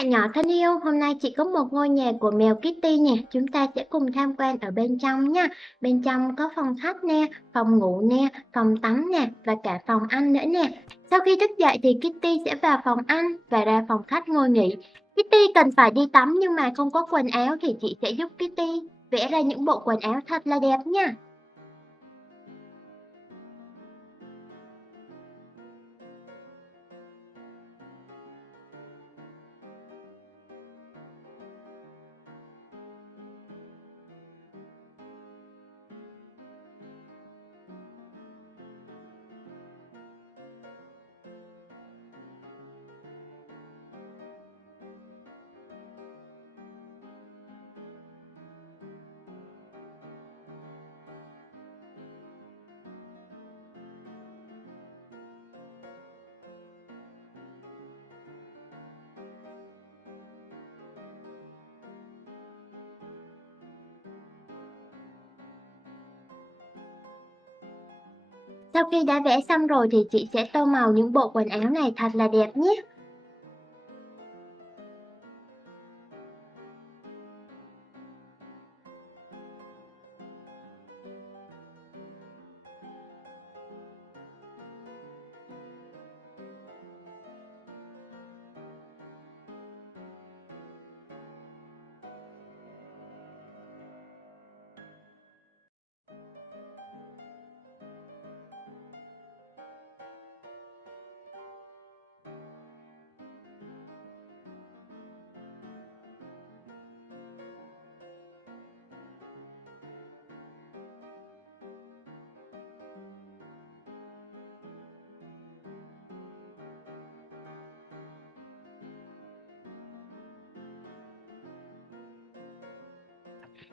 bạn nhỏ thân yêu, hôm nay chị có một ngôi nhà của mèo Kitty nè, chúng ta sẽ cùng tham quan ở bên trong nha. Bên trong có phòng khách nè, phòng ngủ nè, phòng tắm nè và cả phòng ăn nữa nè. Sau khi thức dậy thì Kitty sẽ vào phòng ăn và ra phòng khách ngồi nghỉ. Kitty cần phải đi tắm nhưng mà không có quần áo thì chị sẽ giúp Kitty vẽ ra những bộ quần áo thật là đẹp nha. Sau khi đã vẽ xong rồi thì chị sẽ tô màu những bộ quần áo này thật là đẹp nhé.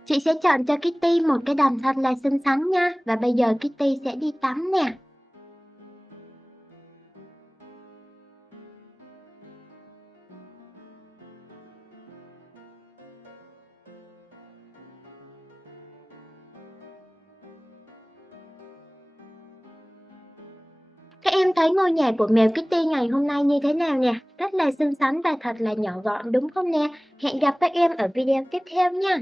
Chị sẽ chọn cho Kitty một cái đầm thật là xinh xắn nha. Và bây giờ Kitty sẽ đi tắm nè. Các em thấy ngôi nhà của mèo Kitty ngày hôm nay như thế nào nè? Rất là xinh xắn và thật là nhỏ gọn đúng không nè? Hẹn gặp các em ở video tiếp theo nha.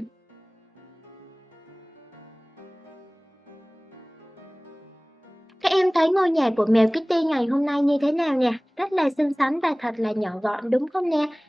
Các em thấy ngôi nhà của mèo Kitty ngày hôm nay như thế nào nè? Rất là xinh xắn và thật là nhỏ gọn đúng không nè?